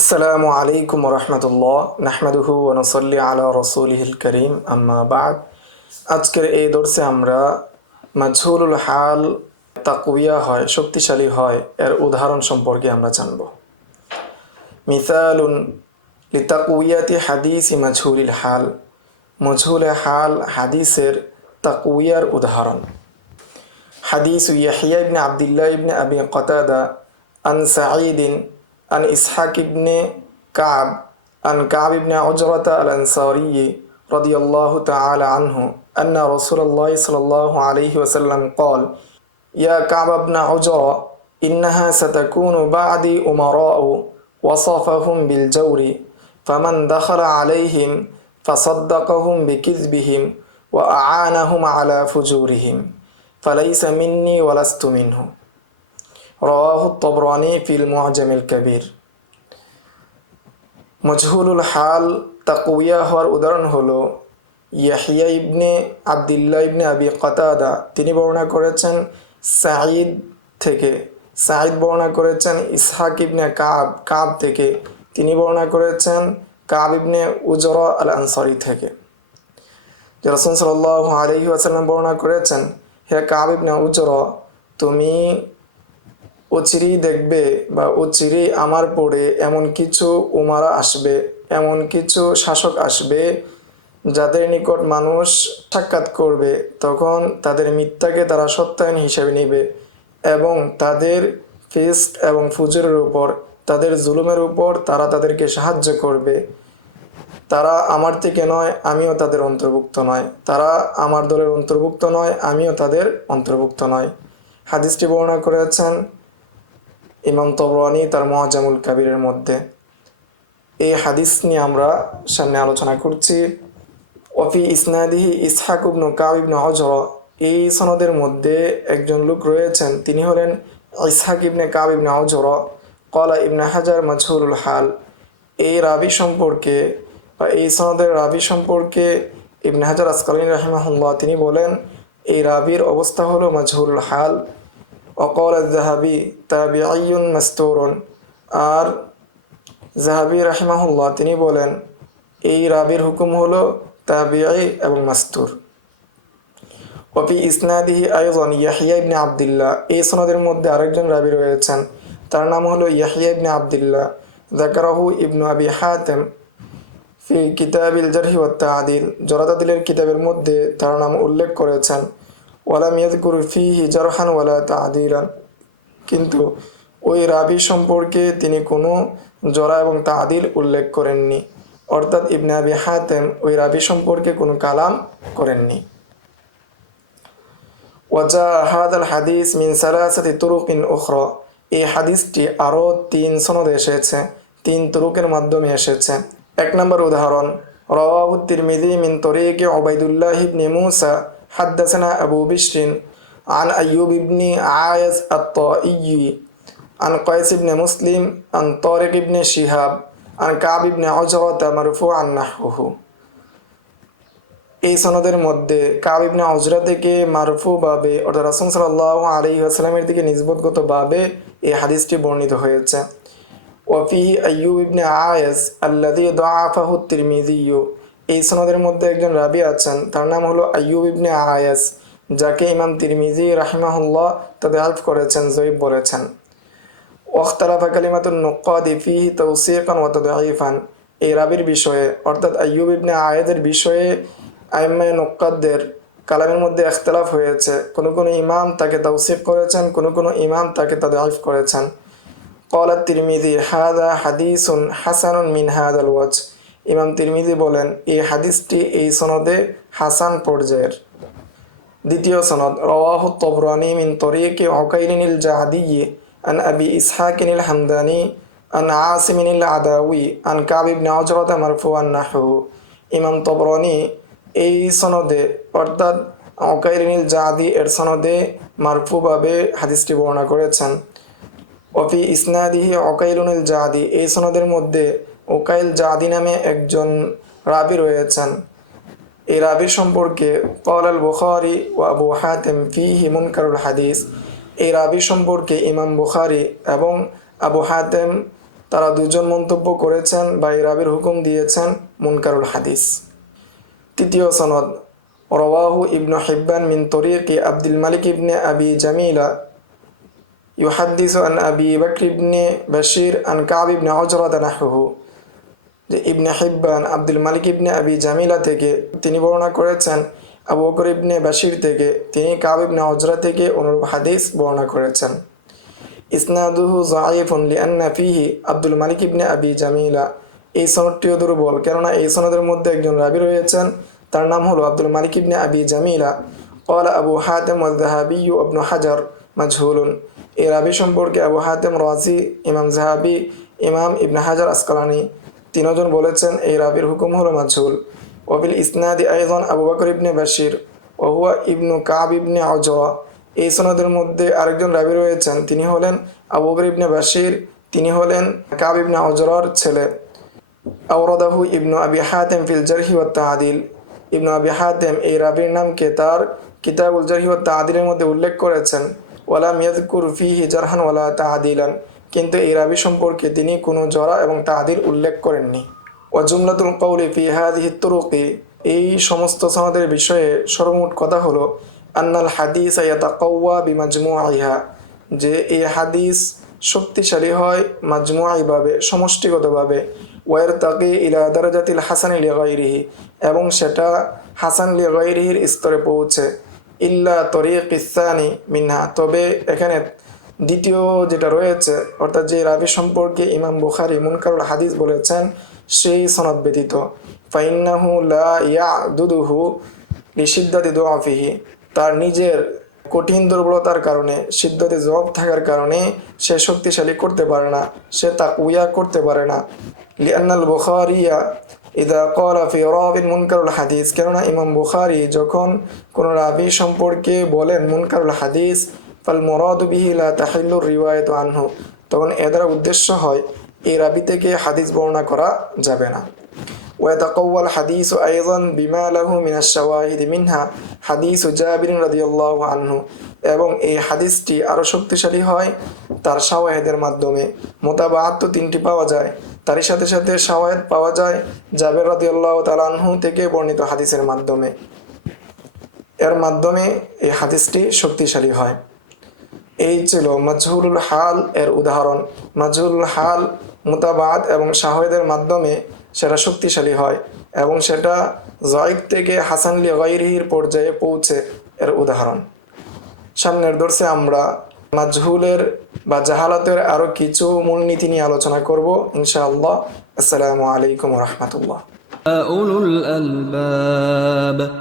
আসসালামু আলাইকুম রহমতুল্লাহ নাহমাদুহু ওয়া নুসাল্লি আলা রাসূলিহিল কারীম আম্মা বাদ। আজকের এই দর্সে আমরা মাজহুলুল হাল তাকওয়িয়া হয়, শক্তিশালী হয় এর উদাহরণ সম্পর্কে আমরা জানব। মিসালুন লিতাকওয়িয়াতি হাদিসি মাজহুলিল হাল, মাজহুল হাল হাদিসের তাকওয়িয়ার উদাহরণ। حديث يحيى بن عبد الله بن أبي قتادة عن سعيد عن إسحاق بن كعب عن كعب بن عجرة الأنصاري رضي الله تعالى عنه أن رسول الله صلى الله عليه وسلم قال: يا كعب بن عجرة إنها ستكون بعدي أمراء وصفهم بالجور، فمن دخل عليهم فصدقهم بكذبهم وأعانهم على فجورهم فليس مني ولست منه। رواه الطبراني في المعجم الكبير। মজহুলুল হাল তাকওয়িয়া হওয়ার উদাহরণ হলো ইয়াহইয়া ইবনে আবদুল্লাহ ইবনে আবি কাতাদা, তিনি বর্ণনা করেছেন সাঈদ থেকে, সাঈদ বর্ণনা করেছেন ইসহাক ইবনে কাব থেকে, তিনি বর্ণনা করেছেন কাব ইবনে উজরা আল আনসারি থেকে। রাসূল সাল্লাল্লাহু আলাইহি ওয়াসাল্লাম বর্ণনা করেছেন, হে কাব ইবনে উজরা, তুমি অচিরেই দেখবে বা অচিরেই আমার পরে এমন কিছু উমারা আসবে, এমন কিছু শাসক আসবে যাদের নিকট মানুষ সাক্ষাৎ করবে, তখন তাদের মিথ্যাকে তারা সত্যায়ন হিসেবে নেবে এবং তাদের ফিস্ক এবং ফুজুরের উপর, তাদের জুলুমের উপর তারা তাদেরকে সাহায্য করবে। তারা আমার থেকে নয়, আমিও তাদের অন্তর্ভুক্ত নয়, তারা আমার দলের অন্তর্ভুক্ত নয়, আমিও তাদের অন্তর্ভুক্ত নয়। হাদিসটি বর্ণনা করেছেন ইমাম তবরানী তার মুআজ্জামুল কাবীরের মধ্যে। এই হাদিস নিয়ে আমরা সামনে আলোচনা করছি। ওয়াফি ইসনাদিহি ইসহাক ইবনে কাব ইবনে উজরা, এই সনদের মধ্যে একজন লোক রয়েছেন, তিনি হলেন ইসহাক ইবনে কাব ইবনে উজরা। ক্বালা ইবনে হাজার মাজহুলুল হাল, এই রাবি সম্পর্কে বা এই সনদের রাবি সম্পর্কে ইবনে হাজার আসকালানী রাহিমাহুল্লাহ তিনি বলেন, এই রাবির অবস্থা হলো মাজহুলুল হাল। ওয়াকাল আয-যাহাবী তাবিঈয়ুন মাসতুরুন, আর যাহাবী রাহিমাহুল্লাহ তিনি বলেন এই রাবির হুকুম হলো তাবিঈ এবং মাসতুর। ওয়াফি ইসনাদিহি আইযান ইয়াহইয়া ইবনে আবদুল্লাহ, এই সনদের মধ্যে আরেকজন রাবি রয়েছেন, তার নাম হলো ইয়াহইয়া ইবনে আবদুল্লাহ। যাকারাহু ইবনু আবি হাতিম ফি কিতাবিল জারহি ওয়াত তা'দীল, জরাতাদিলের কিতাবের মধ্যে তার নাম উল্লেখ করেছেন। ওয়ালাম ইয়াযকুর ফীহি জারহান ওয়ালা তা'দীলান, কিন্তু ওই রাবি সম্পর্কে তিনি কোনো জরা এবং তা'দীল উল্লেখ করেননি, অর্থাৎ ইবনে আবি হাতিম ওই রাবি সম্পর্কে কোনো কালাম করেননি। ওয়াজা হাদাল হাদিস মিন সালাসাতি তুরুকিন উখরা, এই হাদিসটি আরও 3 সনদে এসেছে, 3 তুরুকের মাধ্যমে এসেছে। এক নম্বর উদাহরণ, রাওয়াহু তিরমিযি মিন তরিকি উবাইদুল্লাহ ইবনে মুসা হাদ্দাসানা আবু বিশরিন আন আইয়ুব ইবনে আয়াজ আত-তাঈয়্যি আন কায়স ইবনে মুসলিম আন তারিক ইবনে শিহাব আন কাব ইবনে উজরা মারফুআন নাহওহু। এই সনদের মধ্যে কাব ইবনে উজরা থেকে মারফুভাবে অর্থাৎ রাসূল সাল্লাল্লাহু আলাইহি ওয়াসাল্লামের দিকে নিসবতগতভাবে এই হাদিসটি বর্ণিত হয়েছে। ওয়াফি আইয়ুব ইবনে আয়াজ আল্লাযী দাআফাহু তিরমিযি, এই সনদের মধ্যে একজন রাবি আছেন, তার নাম হলো আইয়ুব ইবনে আয়াজ, যাকে ইমাম তিরমিযি রাহিমাহুল্লাহ তাদঈফ করেছেন, যঈফ বলেছেন। ওয়াখতালাফা কালিমাতুন নুক্কাদি ফীহি তাওসীকান ওয়া তাদঈফান, এই রাবির বিষয়ে অর্থাৎ আইয়ুব ইবনে আয়াজের বিষয়ে আইম্মায়ে নুক্কাদদের কালামের মধ্যে ইখতিলাফ হয়েছে, কোনো কোনো ইমাম তাকে তাওসীক করেছেন, কোনো ইমাম তাকে তাদঈফ করেছেন। ক্বালা তিরমিযি হাযা হাদীসুন হাসানুন মিন হাযাল ওয়াজহ, ইমাম তিরমিযি বলেন এই হাদিসটি এই সনদে হাসান পর্যায়ের। দ্বিতীয় সনদ, রাওয়াহু তবরানী মিন তরিকি উকাইলিনিল জাদি আন আবি ইসহাকিনিল হামদানি আন আসিমিনিল আদাউই আন কাব ইবনে উজরা মারফুআন নাহওহু, ইমাম তবরানী এই সনদে অর্থাৎ উকাইলিনিল জাদি এর সনদে মারফুভাবে হাদিসটি বর্ণনা করেছেন। ওয়াফি ইসনাদিহি উকাইলুনিল জাদি, এই সনদের মধ্যে উকাইল জাদি নামে একজন রাবি রয়েছেন। এই রাবির সম্পর্কে ক্বাল আল বুখারী ওয়া আবু হাতিম ফীহি মুনকারুল হাদিস, এই রাবি সম্পর্কে ইমাম বুখারী এবং আবু হাতিম তারা দুজন মন্তব্য করেছেন বা এই রাবির হুকুম দিয়েছেন মুনকারুল হাদিস। তৃতীয় সনদ রওয়াহু ইবনু হিব্বান মিন তরিকি আব্দুল মালিক ইবনে আবি জামিলা ইউহাদ্দিসু আন আবি বকর ইবনে বাশির আন কাব ইবনে উজরাতা নাহহু, যে ইবনে হিব্বান আব্দুল মালিক ইবনে আবি জামিলা থেকে তিনি বর্ণনা করেছেন আবু বকর ইবনে বাশির থেকে, তিনি কাব ইবনে উজরা থেকে অনুরূপ হাদিস বর্ণনা করেছেন। ইসনাদুহু যায়িফুন লিআন্না ফিহি আব্দুল মালিক ইবনে আবি জামিলা, এই সনদটিও দুর্বল, কেননা এই সনদের মধ্যে একজন রাবি রয়েছেন, তার নাম হলো আব্দুল মালিক ইবনে আবি জামিলা। ক্বালা আবু হাতিম ওয়াল যাহাবী ইবনু হাজার মাজহুলুন, এই রাবি সম্পর্কে আবু হাতিম রাজি, ইমাম যাহাবী, ইমাম ইবনে হাজার আসকালানি তিনজন বলেছেন এই রাবির হুকুম হলো মাজহুল। ওয়াবিল ইসনাদি আইযান আবু বকর ইবনে বাশির ওয়া হুয়া ইবনু কাব ইবনে উজরা, এই সনদের মধ্যে আরেকজন রাবি রয়েছেন, তিনি হলেন আবু বকর ইবনে বাশির, তিনি হলেন কাব ইবনে উজরার ছেলে। আওরাদাহু ইবনু আবি হাতিম ফিল জারহি ওয়াত তা'দিল, ইবনু আবি হাতিম এই রাবির নামকে তার কিতাবুল জারহি ওয়াত তা'দিলের মধ্যে উল্লেখ করেছেন। ওয়ালাম ইয়াযকুর ফিহি জারহান ওয়ালা তা'দিলান, কিন্তু এই রাবি সম্পর্কে তিনি কোনো জরা এবং তা'দিল উল্লেখ করেননি। ওয়া জুমলাতুল কওলি ফি হাযিহি তুরুকি, এই সমস্ত সনদের বিষয়ে সর্বমোট কথা হলো আন্নাল হাদিস ইয়াতাকাওয়া বিমাজমুআইহা, যে এই হাদিস শক্তিশালী হয় মাজমুআইভাবে, সমষ্টিগতভাবে। ওয়ারতাকি ইলা দারাজাতিল হাসানি লিগাইরিহি, এবং সেটা হাসান লিগাইরিহির স্তরে পৌঁছে। ইল্লা তরিকিস সানি মিনহা, তবে এখানে দ্বিতীয় যেটা রয়েছে, অর্থাৎ যে রাবি সম্পর্কে ইমাম বুখারী মুনকারুল হাদিস বলেছেন সেই সনদ ব্যতীত, ফাইন্নাহু লা ইয়াদুদুহু লিশিদ্দাতি দুআফিহি, তার নিজের কঠিন দুর্বলতার কারণে, সিদ্ধতে জবাব থাকার কারণে সে শক্তিশালী করতে পারে না, সে তাকউয়া করতে পারে না। লিআন্নাল বুখারিয়া ইদা ক্বালা ফি রাবিন মুনকারুল হাদিস, কেননা ইমাম বুখারী যখন কোনো রাবি সম্পর্কে বলেন মুনকারুল হাদিস, ফাল মুরাদু বিহি লা তাহিল্লু রিওয়ায়াতু আনহু, তখন এর দ্বারা উদ্দেশ্য হয় এই রাবি থেকে হাদিস বর্ণনা করা যাবে না। ওয়াতাকাওয়াল হাদিসু আইযান বিমা লাহু মিনাশ শাওয়াহিদ মিনহা হাদিসু জাবির রাদিয়াল্লাহু আনহু, এবং এই হাদিসটি আরও শক্তিশালী হয় তার শাওয়াহিদের মাধ্যমে। মুতাবাআত তো তিনটি পাওয়া যায়, তারই সাথে সাথে শাওয়াহিদ পাওয়া যায় জাবির রাদিয়াল্লাহু তাআলা আনহু থেকে বর্ণিত হাদিসের মাধ্যমে, এর মাধ্যমে এই হাদিসটি শক্তিশালী হয়। এই ছিল মাজহুলুল হাল এর উদাহরণ। মাজহুলুল হাল মুতাবাআত এবং শাওয়াহিদের মাধ্যমে সেটা শক্তিশালী হয় এবং সেটা যায়িফ থেকে হাসান লিগাইরিহির পর্যায়ে পৌঁছে, এর উদাহরণ। সামনের দর্সে আমরা মাজহুলের বা জাহালাতের আরও কিছু মূলনীতি নিয়ে আলোচনা করব ইনশাআল্লাহ। আসসালামু আলাইকুম ওয়া রাহমাতুল্লাহ।